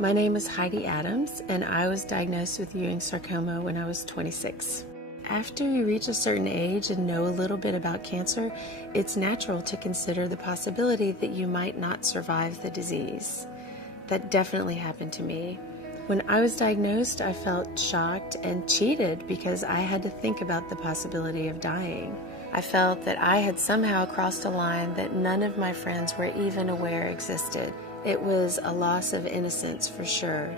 My name is Heidi Adams, and I was diagnosed with Ewing sarcoma when I was 26. After you reach a certain age and know a little bit about cancer, it's natural to consider the possibility that you might not survive the disease. That definitely happened to me. When I was diagnosed, I felt shocked and cheated because I had to think about the possibility of dying. I felt that I had somehow crossed a line that none of my friends were even aware existed. It was a loss of innocence for sure.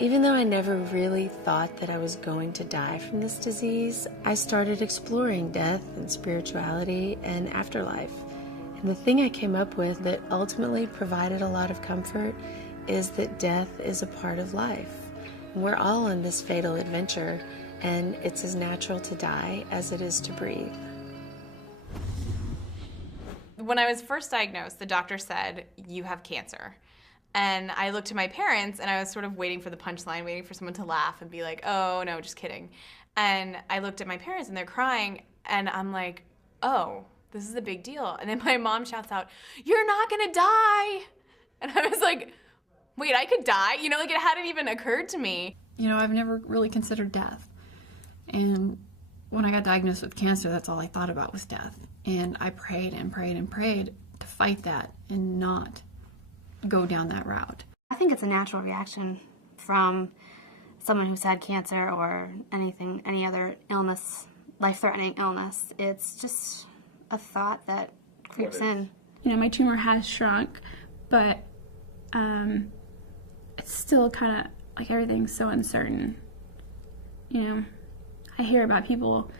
Even though I never really thought that I was going to die from this disease, I started exploring death and spirituality and afterlife. And the thing I came up with that ultimately provided a lot of comfort is that death is a part of life. We're all on this fatal adventure, and it's as natural to die as it is to breathe. When I was first diagnosed, the doctor said, "You have cancer." And I looked at my parents, and I was sort of waiting for the punchline, waiting for someone to laugh and be like, "Oh, no, just kidding." And I looked at my parents, and they're crying, and I'm like, "Oh, this is a big deal." And then my mom shouts out, "You're not gonna die!" And I was like, wait, I could die? You know, like it hadn't even occurred to me. You know, I've never really considered death. And when I got diagnosed with cancer, that's all I thought about was death. And I prayed and prayed and prayed to fight that and not go down that route. I think it's a natural reaction from someone who's had cancer or anything, any other illness, life-threatening illness. It's just a thought that creeps in. You know, my tumor has shrunk, but it's still kind of like everything's so uncertain. You know, I hear about people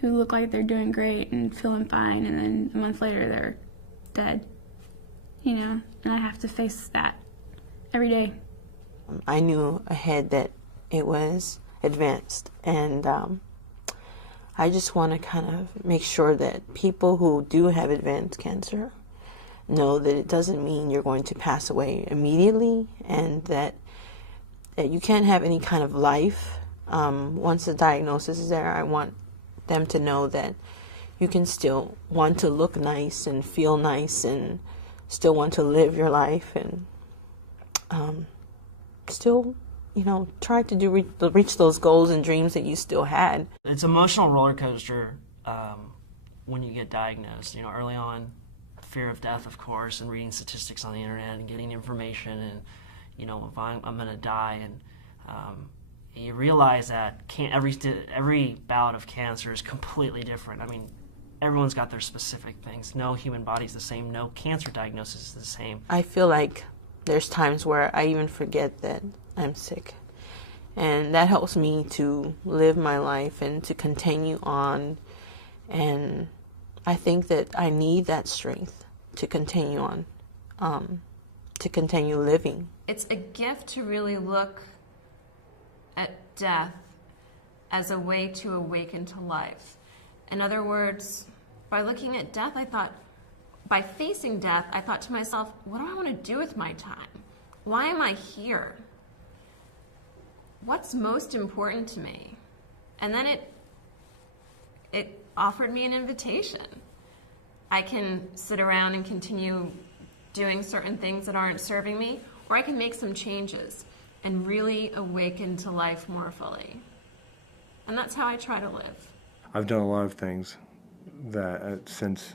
who look like they're doing great and feeling fine, and then a month later they're dead. You know, and I have to face that every day. I knew ahead that it was advanced, and I just want to kind of make sure that people who do have advanced cancer know that it doesn't mean you're going to pass away immediately, and that you can't have any kind of life once the diagnosis is there. I want them to know that you can still want to look nice and feel nice and still want to live your life, and still, you know, try to reach those goals and dreams that you still had. It's an emotional roller coaster when you get diagnosed. You know, early on, fear of death, of course, and reading statistics on the internet and getting information, and you know, if I'm going to die, and you realize that every bout of cancer is completely different. I mean, everyone's got their specific things. No human body's the same. No cancer diagnosis is the same. I feel like there's times where I even forget that I'm sick, and that helps me to live my life and to continue on. And I think that I need that strength to continue on, to continue living. It's a gift to really look at death as a way to awaken to life. In other words, by looking at death, by facing death, I thought to myself, what do I want to do with my time? Why am I here? What's most important to me? And then it offered me an invitation. I can sit around and continue doing certain things that aren't serving me, or I can make some changes and really awaken to life more fully. And that's how I try to live. I've done a lot of things that since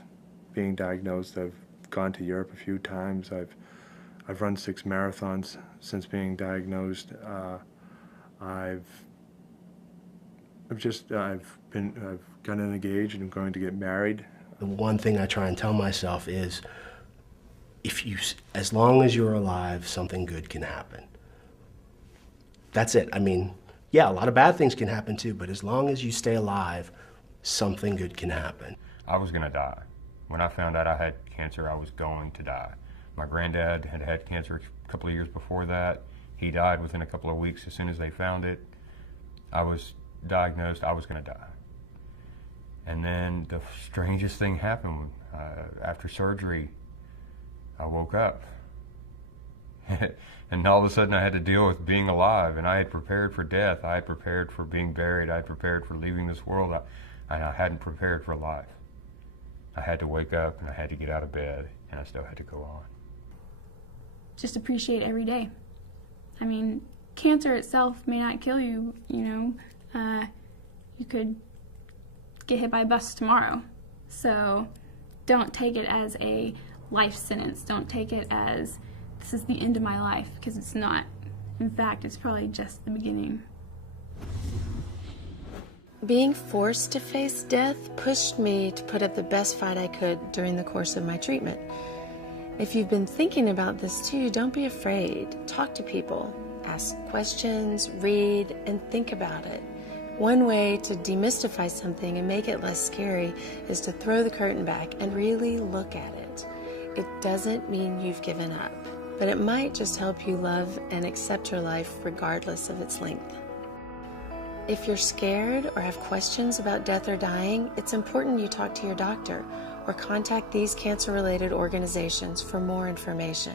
being diagnosed. I've gone to Europe a few times. I've run 6 marathons since being diagnosed. I've gotten engaged and I'm going to get married. The one thing I try and tell myself is, as long as you're alive, something good can happen. That's it. I mean, yeah, a lot of bad things can happen too, but as long as you stay alive, something good can happen. I was gonna die. When I found out I had cancer, I was going to die. My granddad had had cancer a couple of years before that. He died within a couple of weeks as soon as they found it. I was diagnosed, I was gonna die. And then the strangest thing happened. After surgery, I woke up. And all of a sudden I had to deal with being alive, and I had prepared for death. I had prepared for being buried. I had prepared for leaving this world. I hadn't prepared for life. I had to wake up, and I had to get out of bed, and I still had to go on. Just appreciate every day. I mean, cancer itself may not kill you, you could get hit by a bus tomorrow. So don't take it as a life sentence. Don't take it as this is the end of my life, because it's not. In fact, it's probably just the beginning. Being forced to face death pushed me to put up the best fight I could during the course of my treatment. If you've been thinking about this too, don't be afraid. Talk to people, ask questions, read, and think about it. One way to demystify something and make it less scary is to throw the curtain back and really look at it. It doesn't mean you've given up, but it might just help you love and accept your life regardless of its length. If you're scared or have questions about death or dying, it's important you talk to your doctor or contact these cancer-related organizations for more information.